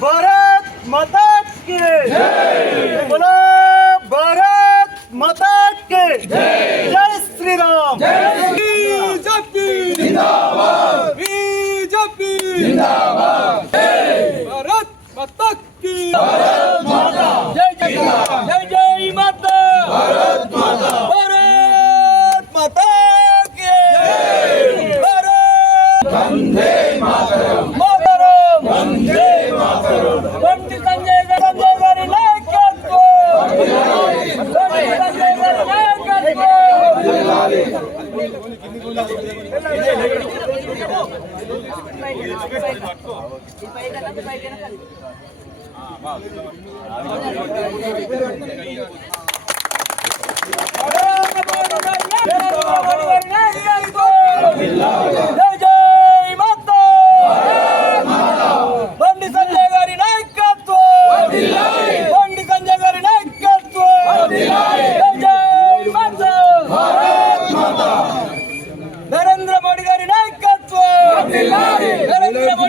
भारत माता के बोलो भारत माता के जय श्री राम भारत जय जय।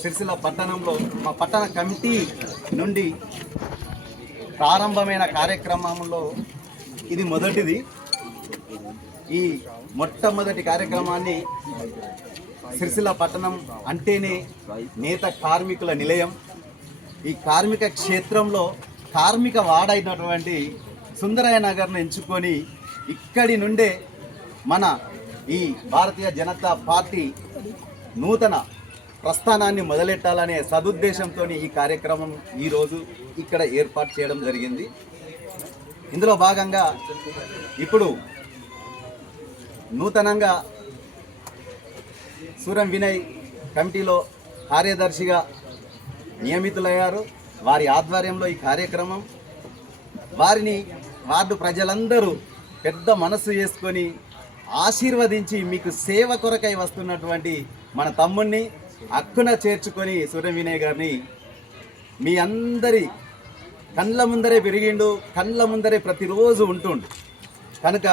సిరిసిల్ల పట్టణంలో మా పట్టణ కమిటీ నుండి ప్రారంభమైన కార్యక్రమంలో ఇది మొదటిది. ఈ మొట్టమొదటి కార్యక్రమాన్ని సిరిసిల్ల పట్టణం అంటేనే నేత కార్మికుల నిలయం. ఈ కార్మిక క్షేత్రంలో కార్మిక వాడైనటువంటి సుందరయ్య నగర్ను ఎంచుకొని ఇక్కడి నుండే మన ఈ భారతీయ జనతా పార్టీ నూతన ప్రస్థానాన్ని మొదలెట్టాలనే సదుద్దేశంతో ఈ కార్యక్రమం ఈరోజు ఇక్కడ ఏర్పాటు చేయడం జరిగింది. ఇందులో భాగంగా ఇప్పుడు నూతనంగా సూరం వినయ్ కమిటీలో కార్యదర్శిగా నియమితులయ్యారు. వారి ఆధ్వర్యంలో ఈ కార్యక్రమం. వారిని వార్డు ప్రజలందరూ పెద్ద మనసు చేసుకొని ఆశీర్వదించి మీకు సేవ కొరకై వస్తున్నటువంటి మన తమ్ముణ్ణి హక్కున చేర్చుకొని సూర్య వినయ్ గారిని మీ అందరి కండ్ల ముందరే పెరిగిండు కండ్ల ముందరే ప్రతిరోజు ఉంటుండు. కనుక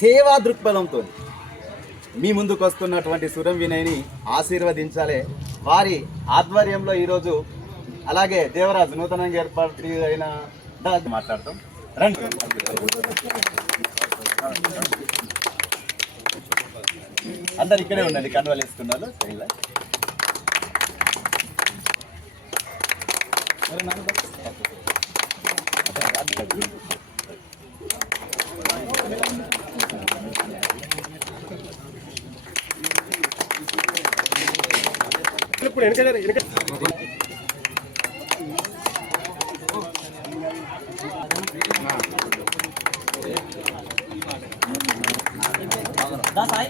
సేవా దృక్పథంతో మీ ముందుకు వస్తున్నటువంటి సురం వినయ్ని ఆశీర్వదించాలి. వారి ఆధ్వర్యంలో ఈరోజు అలాగే దేవరాజు నూతనంగా ఏర్పాటు అయిన మాట్లాడతాం. అందరు ఇక్కడే ఉండండి కన్వాలు వేసుకున్నారు. ఇప్పుడు వెనక వెనక సరేలా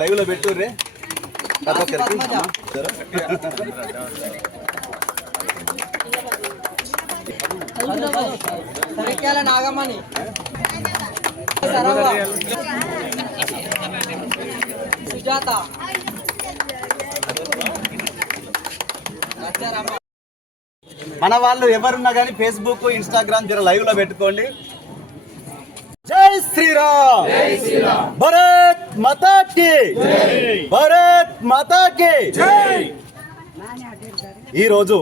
లైవ్లో కథ ఒకరికి. సరిక్యాల నాగమణి. సుజాత. లచ్చారమ్మ మన వాళ్ళు ఎవరున్నా కానీ ఫేస్బుక్ ఇన్స్టాగ్రామ్ జర లైవ్లో పెట్టుకోండి. జై శ్రీరామ్! భరత్ మాతా కి భరత్ ఈరోజు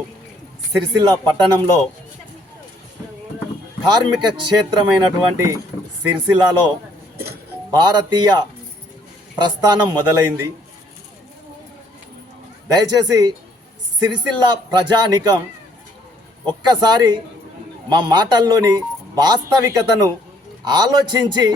సిరిసిల్ల పట్టణంలో కార్మిక క్షేత్రమైనటువంటి సిరిసిల్లాలో భారతీయ ప్రస్థానం మొదలైంది. దయచేసి సిరిసిల్ల ప్రజానికం ఒక్కసారి మా మాటల్లోని వాస్తవికతను ఆలోచించి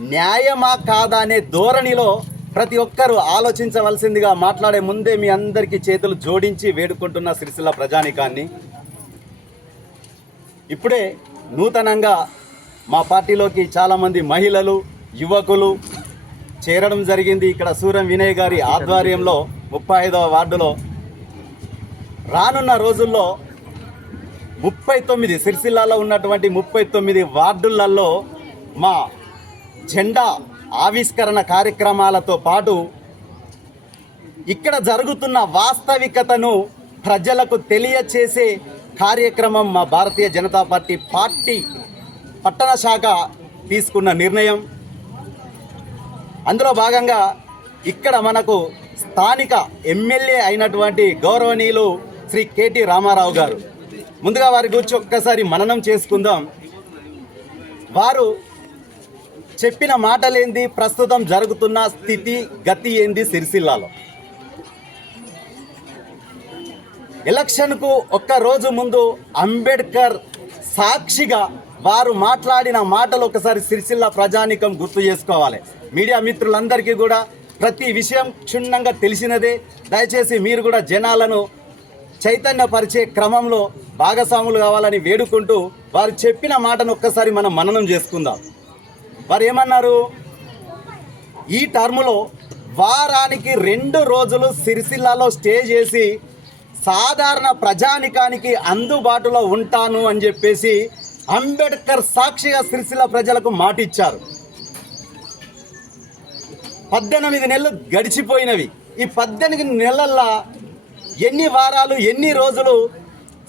న్యాయమా కాదా అనే ధోరణిలో ప్రతి ఒక్కరూ ఆలోచించవలసిందిగా మాట్లాడే ముందే మీ అందరికీ చేతులు జోడించి వేడుకుంటున్న సిరిసిల్ల ప్రజానికాన్ని. ఇప్పుడే నూతనంగా మా పార్టీలోకి చాలామంది మహిళలు యువకులు చేరడం జరిగింది. ఇక్కడ సూర్యం వినయ్ గారి ఆధ్వర్యంలో ముప్పై ఐదవ వార్డులో. రానున్న రోజుల్లో ముప్పై తొమ్మిది సిరిసిల్లాలో ఉన్నటువంటి ముప్పై తొమ్మిది వార్డులలో మా జెండా ఆవిష్కరణ కార్యక్రమాలతో పాటు ఇక్కడ జరుగుతున్న వాస్తవికతను ప్రజలకు తెలియచేసే కార్యక్రమం మా భారతీయ జనతా పార్టీ పార్టీ పట్టణ శాఖ తీసుకున్న నిర్ణయం. అందులో భాగంగా ఇక్కడ మనకు స్థానిక ఎమ్మెల్యే అయినటువంటి గౌరవనీయులు శ్రీ కేటీ రామారావు గారు. ముందుగా వారి గురించి ఒక్కసారి మననం చేసుకుందాం. వారు చెప్పిన మాటలేంది ప్రస్తుతం జరుగుతున్న స్థితి గతి ఏంది సిరిసిల్లాలో. ఎలక్షన్కు ఒక్క రోజు ముందు అంబేద్కర్ సాక్షిగా వారు మాట్లాడిన మాటలు ఒకసారి సిరిసిల్ల ప్రజానికం గుర్తు చేసుకోవాలి. మీడియా మిత్రులందరికీ కూడా ప్రతి విషయం క్షుణ్ణంగా తెలిసినదే. దయచేసి మీరు కూడా జనాలను చైతన్యపరిచే క్రమంలో భాగస్వాములు కావాలని వేడుకుంటూ వారు చెప్పిన మాటను ఒక్కసారి మనం మననం చేసుకుందాం. వారు ఏమన్నారు? ఈ టర్ములో వారానికి రెండు రోజులు సిరిసిల్లాలో స్టే చేసి సాధారణ ప్రజానికానికి అందుబాటులో ఉంటాను అని చెప్పేసి అంబేద్కర్ సాక్షిగా సిరిసిల్ల ప్రజలకు మాటిచ్చారు. పద్దెనిమిది నెలలు గడిచిపోయినవి. ఈ పద్దెనిమిది నెలల్లో ఎన్ని వారాలు ఎన్ని రోజులు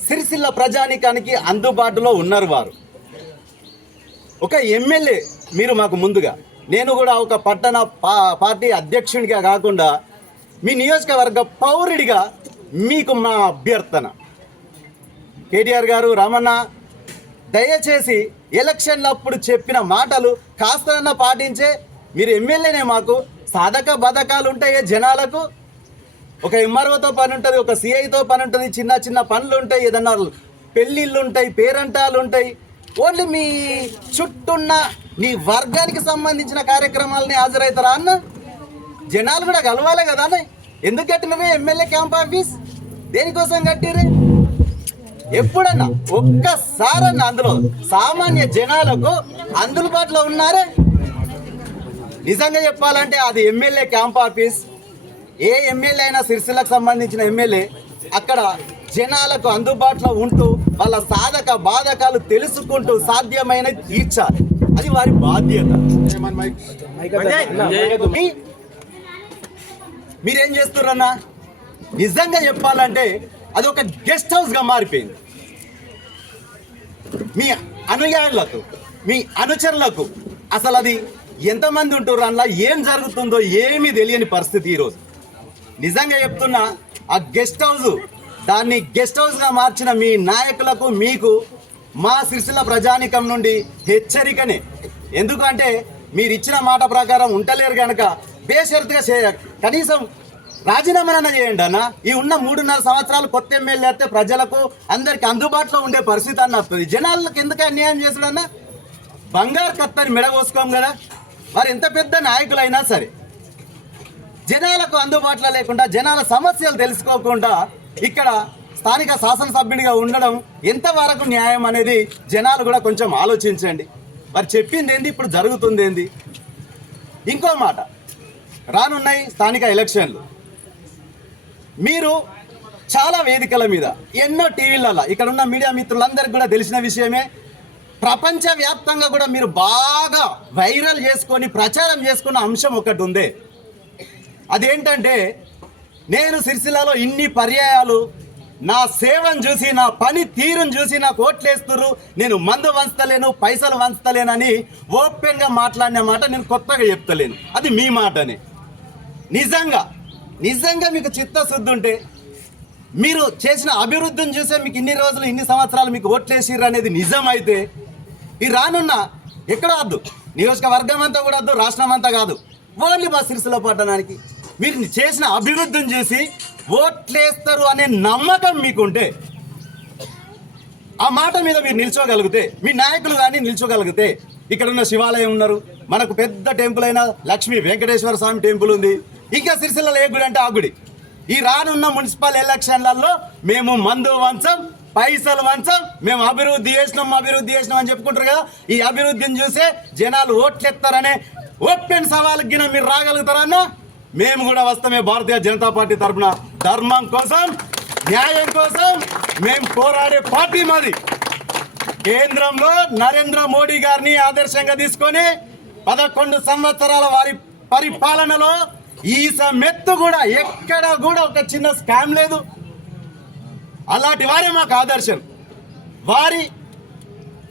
సిరిసిల్ల ప్రజానికానికి అందుబాటులో ఉన్నారు వారు? ఒక ఎమ్మెల్యే మీరు మాకు ముందుగా నేను కూడా ఒక పట్టణ పా పార్టీ అధ్యక్షునిగా కాకుండా మీ నియోజకవర్గ పౌరుడిగా మీకు మా అభ్యర్థన. కేటీఆర్ గారు రమణ దయచేసి ఎలక్షన్లప్పుడు చెప్పిన మాటలు కాస్తనన్నా పాటించే మీరు ఎమ్మెల్యేనే మాకు సాధక బధకాలు ఉంటాయే జనాలకు ఒక ఎంఆర్ఓతో పని ఉంటుంది ఒక సిఐతో పని ఉంటుంది చిన్న చిన్న పనులు ఉంటాయి ఏదన్నా పెళ్ళిళ్ళు ఉంటాయి పేరంటాలు ఉంటాయి ఓన్లీ మీ చుట్టూన్న నీ వర్గానికి సంబంధించిన కార్యక్రమాలని హాజరవుతారా అన్న? జనాలు కూడా కలవాలి కదా అన్న ఎందుకు కట్టినవే ఎమ్మెల్యే క్యాంప్ ఆఫీస్? దేనికోసం కట్టిరే ఎప్పుడన్నా ఒక్కసారన్నా అందులో సామాన్య జనాలకు అందుబాటులో ఉన్నారే? నిజంగా చెప్పాలంటే అది ఎమ్మెల్యే క్యాంప్ ఆఫీస్ ఏ ఎమ్మెల్యే అయినా సిరిసిల్లకు సంబంధించిన ఎమ్మెల్యే అక్కడ జనాలకు అందుబాటులో ఉంటూ వాళ్ళ సాధక బాధకాలు తెలుసుకుంటూ సాధ్యమైన తీర్చాలి అది వారి బాధ్యత. మీరేం చేస్తున్నారన్నా నిజంగా చెప్పాలంటే అది ఒక గెస్ట్ హౌస్గా మారిపోయింది. మీ అనుయాయులకు మీ అనుచరులకు అసలు అది ఎంతమంది ఉంటారు అందులో ఏం జరుగుతుందో ఏమీ తెలియని పరిస్థితి ఈరోజు. నిజంగా చెప్తున్నా ఆ గెస్ట్ హౌస్ దాన్ని గెస్ట్ హౌస్గా మార్చిన మీ నాయకులకు మీకు మా సిరిసిల్ల ప్రజానికం నుండి హెచ్చరికనే. ఎందుకంటే మీరు ఇచ్చిన మాట ప్రకారం ఉంటలేరు కనుక బేషరతుగా చేయ కనీసం రాజీనామానైనా చేయండి అన్న. ఈ ఉన్న మూడున్నర సంవత్సరాలు కొత్త ఎమ్మెల్యే అయితే ప్రజలకు అందరికి అందుబాటులో ఉండే పరిస్థితి అన్న. వస్తుంది జనాలకు ఎందుకు అన్యాయం చేసాడన్నా బంగారు కత్తని మెడగోసుకోం కదా. వారు ఎంత పెద్ద నాయకులైనా సరే. జనాలకు అందుబాటులో లేకుండా జనాల సమస్యలు తెలుసుకోకుండా ఇక్కడ స్థానిక శాసనసభ్యుడిగా ఉండడం ఎంతవరకు న్యాయం అనేది జనాలు కూడా కొంచెం ఆలోచించండి. మరి చెప్పింది ఏంది? ఇప్పుడు జరుగుతుంది ఏంది? ఇంకో మాట. రానున్నాయి స్థానిక ఎలక్షన్లు. మీరు చాలా వేదికల మీద ఎన్నో టీవీలలో ఇక్కడ ఉన్న మీడియా మిత్రులందరికీ కూడా తెలిసిన విషయమే ప్రపంచవ్యాప్తంగా కూడా మీరు బాగా వైరల్ చేసుకొని ప్రచారం చేసుకున్న అంశం ఒకటి ఉంది. అదేంటంటే నేను సిరిసిల్లలో ఇన్ని పర్యాయాలు నా సేవను చూసి నా పని తీరును చూసి నాకు ఓట్లేస్తున్నారు నేను మందు వంచలేను పైసలు వంచలేనని ఓపెన్గా మాట్లాడిన మాట నేను కొత్తగా చెప్తలేను. అది మీ మాటనే. నిజంగా నిజంగా మీకు చిత్తశుద్ధి ఉంటే మీరు చేసిన అభివృద్ధిని చూసే మీకు ఇన్ని రోజులు ఇన్ని సంవత్సరాలు మీకు ఓట్లేసిర్రు అనేది నిజమైతే ఈ రానున్న ఎక్కడ వద్దు? నియోజకవర్గం అంతా కూడా వద్దు రాష్ట్రం అంతా కాదు. ఓన్లీ మా సిరిసిల్ల పట్టణానికి. మీరు చేసిన అభివృద్ధిని చూసి ఓట్లేస్తారు అనే నమ్మకం మీకుంటే ఆ మాట మీద మీరు నిల్చోగలిగితే మీ నాయకులు కానీ నిల్చోగలిగితే ఇక్కడ ఉన్న శివాలయం ఉన్నారు. మనకు పెద్ద టెంపుల్ అయిన లక్ష్మీ వెంకటేశ్వర స్వామి టెంపుల్ ఉంది. ఇంకా సిరిసిల్లలో ఏ గుడి అంటే ఆ గుడి. ఈ రానున్న మున్సిపల్ ఎలక్షన్లలో మేము మందు వంచం పైసలు వంచం మేము అభివృద్ధి చేసినాం అభివృద్ధి చేసినాం అని చెప్పుకుంటారు కదా. ఈ అభివృద్ధిని చూసే జనాలు ఓట్లెత్తారనే ఓపెన్ సవాళ్ళకి గిన మీరు రాగలుగుతారన్నా మేము కూడా వస్తామే భారతీయ జనతా పార్టీ తరఫున ధర్మం కోసం న్యాయం కోసం మేము పోరాడే పార్టీ మాది. కేంద్రంలో నరేంద్ర మోడీ గారిని ఆదర్శంగా తీసుకొని పదకొండు సంవత్సరాల వారి పరిపాలనలో ఈ సమెత్తు కూడా ఎక్కడ కూడా ఒక చిన్న స్కామ్ లేదు. అలాంటి వారే మాకు ఆదర్శం. వారి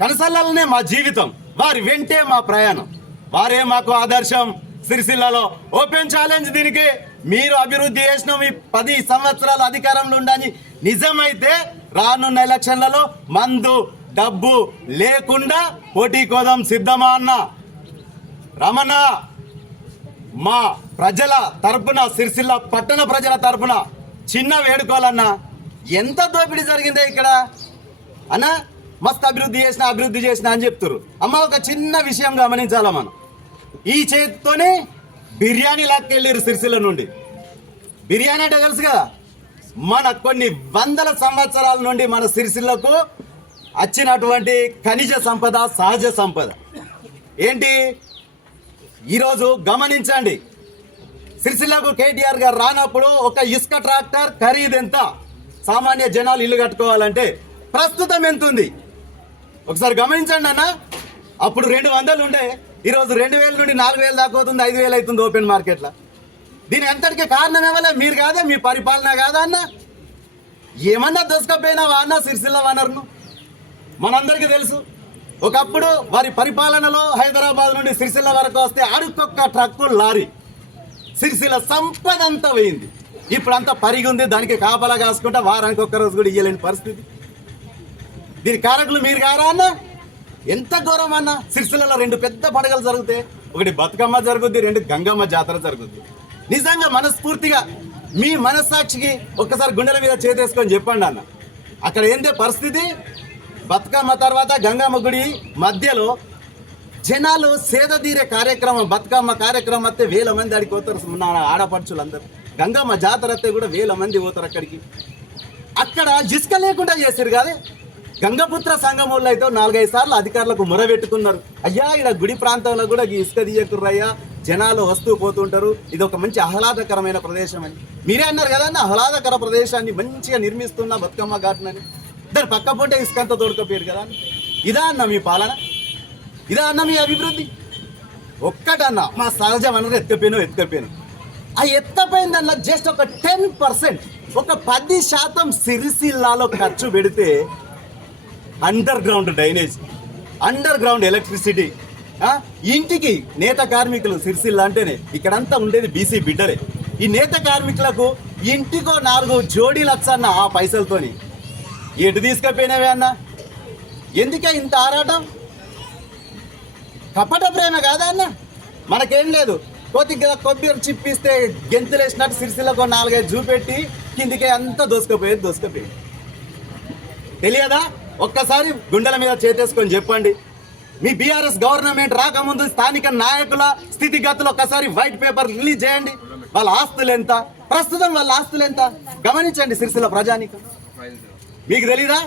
కనసల్లనే మా జీవితం. వారి వెంటే మా ప్రయాణం. వారే మాకు ఆదర్శం. సిరిసిల్లలో ఓపెన్ ఛాలెంజ్ దీనికి. మీరు అభివృద్ధి చేసిన మీ పది సంవత్సరాల అధికారంలో ఉండని నిజమైతే రానున్న ఎలక్షన్లలో మందు డబ్బు లేకుండా పోటీ కోదం సిద్ధమా అన్న. రమణ మా ప్రజల తరపున సిరిసిల్ల పట్టణ ప్రజల తరపున చిన్న వేడుకోవాలన్నా ఎంత దోపిడీ జరిగిందే ఇక్కడ? అన్న మస్తు అభివృద్ధి చేసిన అభివృద్ధి చేసిన అని చెప్తారు అమ్మ ఒక చిన్న విషయం గమనించాలా మనం? ఈ చేతితోనే బిర్యానీ లాక్కెళ్ళారు సిరిసిల్ల నుండి. బిర్యానీ అంటే తెలుసు కదా? మన కొన్ని వందల సంవత్సరాల నుండి మన సిరిసిల్లకు వచ్చినటువంటి ఖనిజ సంపద సహజ సంపద. ఏంటి? ఈరోజు గమనించండి. సిరిసిల్లకు కేటీఆర్ గారు రానప్పుడు ఒక ఇసుక ట్రాక్టర్ ఖరీదు ఎంత? సామాన్య జనాలు ఇల్లు కట్టుకోవాలంటే ప్రస్తుతం ఎంత ఉంది ఒకసారి గమనించండి అన్న. అప్పుడు రెండు వందలు ఉండే. ఈరోజు రెండు వేల నుండి నాలుగు వేలు దాకా అవుతుంది ఐదు వేలు అవుతుంది ఓపెన్ మార్కెట్లో. దీని ఎంతటికి కారణం ఏమలే మీరు కాదా మీ పరిపాలన కాదా అన్న? ఏమన్నా దోసుకపోయినావా అన్న సిరిసిల్ల వనరును? మనందరికీ తెలుసు. ఒకప్పుడు వారి పరిపాలనలో హైదరాబాద్ నుండి సిరిసిల్ల వరకు వస్తే అడుక్కొక్క ట్రక్కు లారీ. సిరిసిల్ల సంపద అంతా పోయింది. ఇప్పుడు అంతా పరిగి ఉంది దానికి కాపలా కాసుకుంటా వారానికి ఒక్క రోజు కూడా ఇయ్యలేని పరిస్థితి. దీని కారకులు మీరు కారా అన్న? ఎంత ఘోరం అన్న సిరిసిల్లలో రెండు పెద్ద పండుగలు జరుగుతాయి ఒకటి బతుకమ్మ జరుగుద్ది రెండు గంగమ్మ జాతర జరుగుద్ది. నిజంగా మనస్ఫూర్తిగా మీ మనస్సాక్షికి ఒక్కసారి గుండెల మీద చేతేసుకొని చెప్పండి అన్న. అక్కడ ఏందే పరిస్థితి? బతుకమ్మ తర్వాత గంగమ్మ గుడి మధ్యలో జనాలు సేద తీరే కార్యక్రమం బతుకమ్మ కార్యక్రమం అయితే వేల మంది అడిగి పోతారు నా ఆడపడుచులు అందరు గంగమ్మ జాతర అయితే కూడా వేల మంది పోతారు అక్కడికి. అక్కడ జిస్క లేకుండా చేశారు కాదే? గంగపుత్ర సంఘం వాళ్ళు అయితే నాలుగైదు సార్లు అధికారులకు మొరబెట్టుకున్నారు. అయ్యా ఇక్కడ గుడి ప్రాంతంలో కూడా ఈ ఇసుక తీయకుర్రయ్యా. జనాలు వస్తూ పోతుంటారు. ఇది ఒక మంచి ఆహ్లాదకరమైన ప్రదేశం అని. మీరే అన్నారు కదా అన్న ఆహ్లాదకర ప్రదేశాన్ని మంచిగా నిర్మిస్తున్న బతుకమ్మ ఘాట్నని దాని పక్క పూటే ఇసుక అంతా తోడుకపోయారు కదా ఇదా అన్న మీ పాలన? ఇదా అన్న మీ అభివృద్ధి? ఒక్కటన్నా మా సహజ వనరు ఎత్తుకపోయాను ఎత్తుకపోయాను. ఆ ఎత్తపోయిన జస్ట్ ఒక టెన్ పర్సెంట్. ఒక పది శాతం సిరిసిల్లాలో ఖర్చు పెడితే underground drainage underground electricity ఇంటికి నేత కార్మికులు సిరిసిల్ల అంటేనే ఇక్కడంతా ఉండేది బీసీ బిడ్డలే. ఈ నేత కార్మికులకు ఇంటికో నాలుగు జోడీలు వచ్చన్న ఆ పైసలతోని ఎటు తీసుకపోయినవే అన్న? ఎందుకే ఇంత ఆరాటం? కపట ప్రేమ కాదా అన్న? మనకేం లేదు. కొద్దిగా కొబ్బరి చిప్పిస్తే గెంతులేసినట్టు సిరిసిల్లకు నాలుగైదు చూపెట్టి కిందికే అంతా దోసుకపోయేది దోసుకపోయేది. తెలియదా? ఒక్కసారి గుండెల మీద చేతేసుకొని చెప్పండి. మీ బీఆర్ఎస్ గవర్నమెంట్ రాకముందు స్థానిక నాయకుల స్థితిగతులు ఒక్కసారి వైట్ పేపర్ రిలీజ్ చేయండి. వాళ్ళ ఆస్తులు ఎంత? ప్రస్తుతం వాళ్ళ ఆస్తులు ఎంత? గమనించండి సిరిసిల్ల ప్రజానికి. మీకు తెలీదా?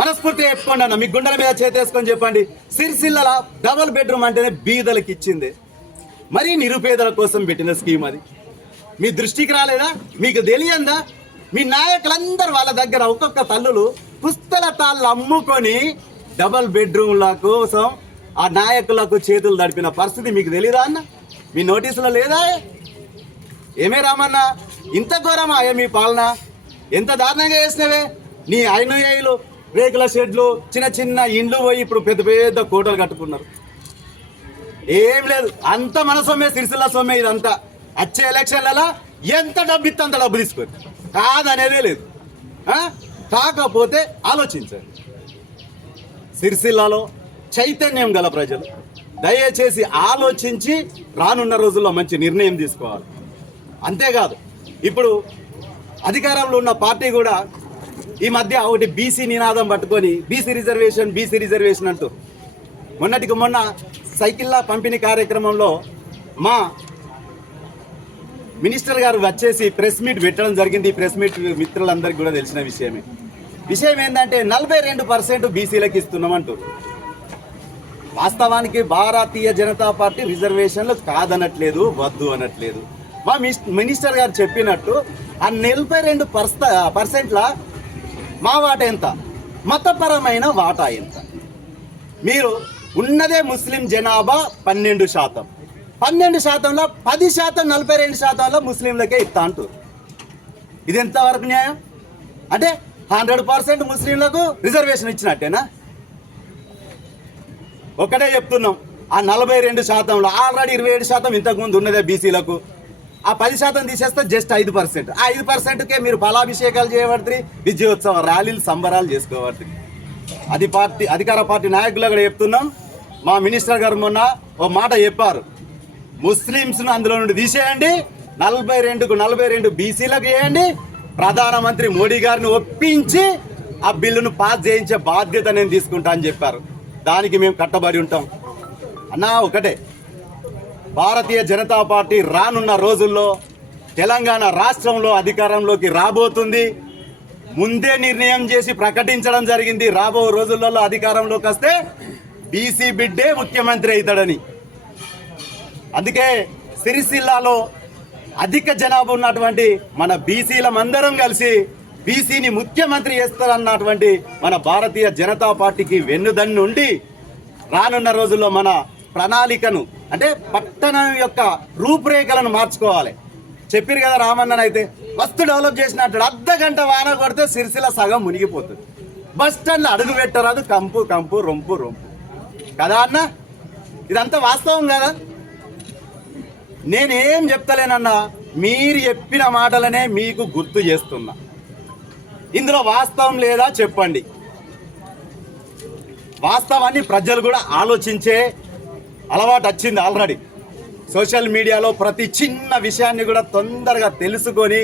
మనస్ఫూర్తిగా చెప్పుకోండి అన్న మీ గుండెల మీద చేతేసుకొని చెప్పండి. సిరిసిల్లల డబుల్ బెడ్రూమ్ అంటేనే బీదలకు ఇచ్చింది. మరీ నిరుపేదల కోసం పెట్టిన స్కీమ్ అది. మీ దృష్టికి రాలేదా? మీకు తెలియందా? మీ నాయకులందరూ వాళ్ళ దగ్గర ఒక్కొక్క తల్లులు పుస్తల తాళ్ళు అమ్ముకొని డబల్ బెడ్రూమ్ల కోసం ఆ నాయకులకు చేతులు దడిపిన పరిస్థితి మీకు తెలీదా అన్న? మీ నోటీసులో లేదా? ఏమే రామన్న? ఇంత ఘోరమా ఏ మీ పాలన? ఎంత దారుణంగా చేసినవే? నీ ఐనుయేలు రేకుల షెడ్లు చిన్న చిన్న ఇండ్లు పోయి ఇప్పుడు పెద్ద పెద్ద కోటలు కట్టుకున్నారు. ఏం లేదు అంత మన సొమ్మే సిరిసిల్ల సొమ్మే ఇదంతా. వచ్చే ఎలక్షన్లలో ఎంత డబ్బు ఇస్తే అంత డబ్బు తీసుకోండి కాదనేదే లేదు. ఆ? కాకపోతే ఆలోచించండి. సిరిసిల్లలో చైతన్యం గల ప్రజలు దయచేసి ఆలోచించి రానున్న రోజుల్లో మంచి నిర్ణయం తీసుకోవాలి. అంతేకాదు ఇప్పుడు అధికారంలో ఉన్న పార్టీ కూడా ఈ మధ్య ఒకటి బీసీ నినాదం పట్టుకొని బీసీ రిజర్వేషన్ బీసీ రిజర్వేషన్ అంటూ మొన్నటికి మొన్న సైకిళ్ళ పంపిణీ కార్యక్రమంలో మా మినిస్టర్ గారు వచ్చేసి ప్రెస్ మీట్ పెట్టడం జరిగింది. ప్రెస్ మీట్ మిత్రులందరికీ కూడా తెలిసిన విషయమే. విషయం ఏంటంటే నలభై రెండు పర్సెంట్ బీసీలకు ఇస్తున్నామంటూ వాస్తవానికి భారతీయ జనతా పార్టీ రిజర్వేషన్లు కాదనట్లేదు వద్దు అనట్లేదు. మా మిస్- మినిస్టర్ గారు చెప్పినట్టు ఆ నలభై రెండు పర్స పర్సెంట్ల మా వాటా ఎంత? మతపరమైన వాటా ఎంత? మీరు ఉన్నదే ముస్లిం జనాభా పన్నెండు శాతం. పన్నెండు శాతంలో పది శాతం నలభై రెండు శాతంలో ముస్లింలకే ఇస్తా అంటారు ఇది ఎంతవరకు న్యాయం? అంటే హండ్రెడ్ పర్సెంట్ ముస్లింలకు రిజర్వేషన్ ఇచ్చినట్టేనా? ఒకటే చెప్తున్నాం ఆ నలభై రెండు శాతంలో ఆల్రెడీ ఇరవై ఏడు శాతం ఇంతకుముందు ఉన్నదే బీసీలకు. ఆ పది శాతం తీసేస్తే జస్ట్ ఐదు పర్సెంట్. ఆ ఐదు పర్సెంట్కే మీరు ఫలాభిషేకాలు చేయబడుతుంది విజయోత్సవ ర్యాలీలు సంబరాలు చేసుకోబడుతుంది అది పార్టీ అధికార పార్టీ నాయకులు కూడా చెప్తున్నాం. మా మినిస్టర్ గారు మొన్న ఓ మాట చెప్పారు. ముస్లింస్ను అందులో నుండి తీసేయండి. నలభై రెండుకు నలభై రెండు బీసీలకు వేయండి. ప్రధానమంత్రి మోడీ గారిని ఒప్పించి ఆ బిల్లును పాస్ చేయించే బాధ్యత నేను తీసుకుంటా అని చెప్పారు. దానికి మేము కట్టబడి ఉంటాం. అన్నా ఒకటే. భారతీయ జనతా పార్టీ రానున్న రోజుల్లో తెలంగాణ రాష్ట్రంలో అధికారంలోకి రాబోతుంది. ముందే నిర్ణయం చేసి ప్రకటించడం జరిగింది. రాబో రోజులలో అధికారంలోకి వస్తే బీసీ బిడ్డే ముఖ్యమంత్రి అవుతాడని. అందుకే సిరిసిల్లాలో అధిక జనాభా ఉన్నటువంటి మన బీసీలమందరం కలిసి బీసీని ముఖ్యమంత్రి చేస్తారన్నటువంటి మన భారతీయ జనతా పార్టీకి వెన్నుదన్ను ఉండి రానున్న రోజుల్లో మన ప్రణాళికను అంటే పట్టణం యొక్క రూపురేఖలను మార్చుకోవాలి. చెప్పారు కదా రామన్నన్ అయితే మస్తు డెవలప్ చేసినట్టు అర్ధ గంట వాన కొడితే సిరిసిల సగం మునిగిపోతుంది. బస్ స్టాండ్లో అడుగు పెట్టరాదు కంపు కంపు రొంపు రొంపు. కదా అన్న? ఇదంతా వాస్తవం కదా? నేనేం చెప్తలేనన్నా మీరు చెప్పిన మాటలనే మీకు గుర్తు చేస్తున్నా. ఇందులో వాస్తవం లేదా చెప్పండి. వాస్తవాన్ని ప్రజలు కూడా ఆలోచించే అలవాటు వచ్చింది ఆల్రెడీ. సోషల్ మీడియాలో ప్రతి చిన్న విషయాన్ని కూడా తొందరగా తెలుసుకొని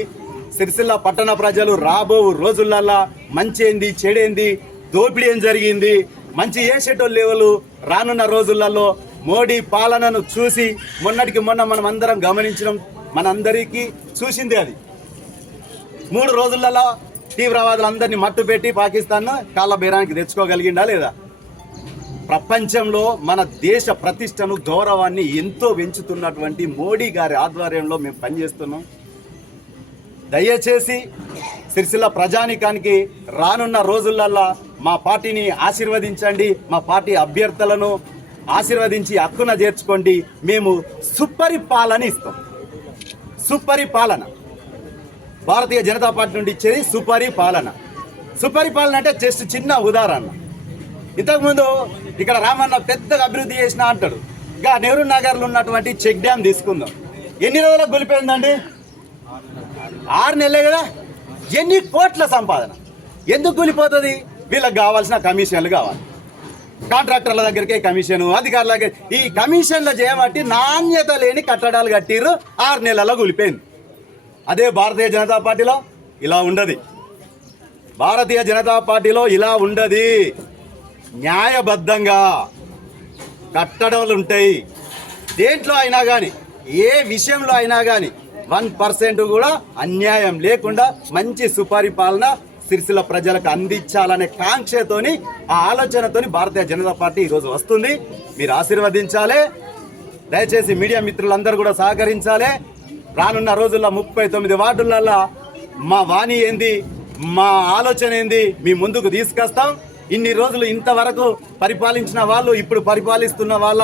సిరిసిల్ల పట్టణ ప్రజలు రాబో రోజులల్లా మంచేంది చెడేంది దోపిడీ ఏం జరిగింది మంచి చేసేటోళ్ళు లేవలు రానున్న రోజులలో మోడీ పాలనను చూసి మొన్నటికి మొన్న మనం అందరం గమనించడం మనందరికీ చూసింది అది. మూడు రోజులలో తీవ్రవాదులందరినీ మట్టు పెట్టి పాకిస్తాన్ కాళ్ళ బేరానికి తెచ్చుకోగలిగిందా లేదా? ప్రపంచంలో మన దేశ ప్రతిష్టను గౌరవాన్ని ఎంతో పెంచుతున్నటువంటి మోడీ గారి ఆధ్వర్యంలో మేము పనిచేస్తున్నాం. దయచేసి సిరిసిల్ల ప్రజానికానికి రానున్న రోజులల్లా మా పార్టీని ఆశీర్వదించండి. మా పార్టీ అభ్యర్థులను ఆశీర్వదించి హక్కున చేర్చుకోండి. మేము సుపరిపాలన ఇస్తాం. సుపరిపాలన. భారతీయ జనతా పార్టీ నుండి ఇచ్చేది సుపరిపాలన. సుపరిపాలన అంటే జస్ట్ చిన్న ఉదాహరణ. ఇంతకుముందు ఇక్కడ రామన్న పెద్దగా అభివృద్ధి చేసిన అంటాడు. ఇక నెహ్రూ నగర్లో ఉన్నటువంటి చెక్ డ్యామ్ తీసుకుందాం. ఎన్ని రోజులకు గొలిపోయిందండి ఆరు నెలలే కదా? ఎన్ని కోట్ల సంపాదన? ఎందుకు కూలిపోతుంది? వీళ్ళకి కావాల్సిన కమిషన్లు కావాలి. కాంట్రాక్టర్ల దగ్గరికి కమిషన్ అధికారుల దగ్గర ఈ కమిషన్లు చేయబట్టి నాణ్యత లేని కట్టడాలు కట్టిర్రు ఆరు నెలల్లో కూలిపోయింది. అదే భారతీయ జనతా పార్టీలో ఇలా ఉండదు. భారతీయ జనతా పార్టీలో ఇలా ఉండదు. న్యాయబద్ధంగా కట్టడాలు ఉంటాయి దేంట్లో అయినా కానీ ఏ విషయంలో అయినా కానీ వన్ పర్సెంట్ కూడా అన్యాయం లేకుండా మంచి సుపరిపాలన సిరిసిల్ల ప్రజలకు అందించాలనే కాంక్షతోని ఆ ఆలోచనతోని భారతీయ జనతా పార్టీ ఈరోజు వస్తుంది. మీరు ఆశీర్వదించాలి. దయచేసి మీడియా మిత్రులందరూ కూడా సహకరించాలి. రానున్న రోజుల్లో ముప్పై తొమ్మిది వార్డులల్లో మా వాణి ఏంది మా ఆలోచన ఏంది మీ ముందుకు తీసుకొస్తాం. ఇన్ని రోజులు ఇంతవరకు పరిపాలించిన వాళ్ళు ఇప్పుడు పరిపాలిస్తున్న వాళ్ళ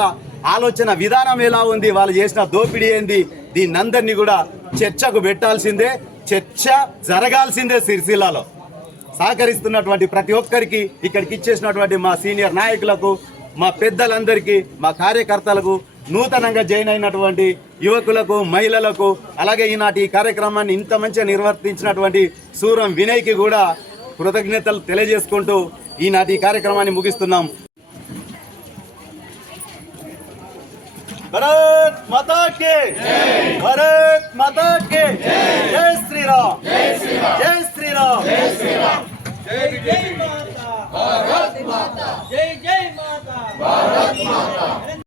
ఆలోచన విధానం ఎలా ఉంది వాళ్ళు చేసిన దోపిడీ ఏంది దీన్నందరినీ కూడా చర్చకు పెట్టాల్సిందే చర్చ జరగాల్సిందే సిరిసిల్లాలో. సహకరిస్తున్నటువంటి ప్రతి ఒక్కరికి ఇక్కడికి ఇచ్చేసినటువంటి మా సీనియర్ నాయకులకు మా పెద్దలందరికీ మా కార్యకర్తలకు నూతనంగా జాయిన్ అయినటువంటి యువకులకు మహిళలకు అలాగే ఈనాటి ఈ కార్యక్రమాన్ని ఇంత మంచిగా నిర్వర్తించినటువంటి సూరం వినయ్కి కూడా కృతజ్ఞతలు తెలియజేసుకుంటూ ఈనాటి ఈ కార్యక్రమాన్ని ముగిస్తున్నాం. భరత్ మాతా కే భరత్ మాతా కే జై శ్రీరామ్ జై శ్రీరామ్ జై జై మాతా భారత్ మాతా జై జై మాతా భారత్ మాతా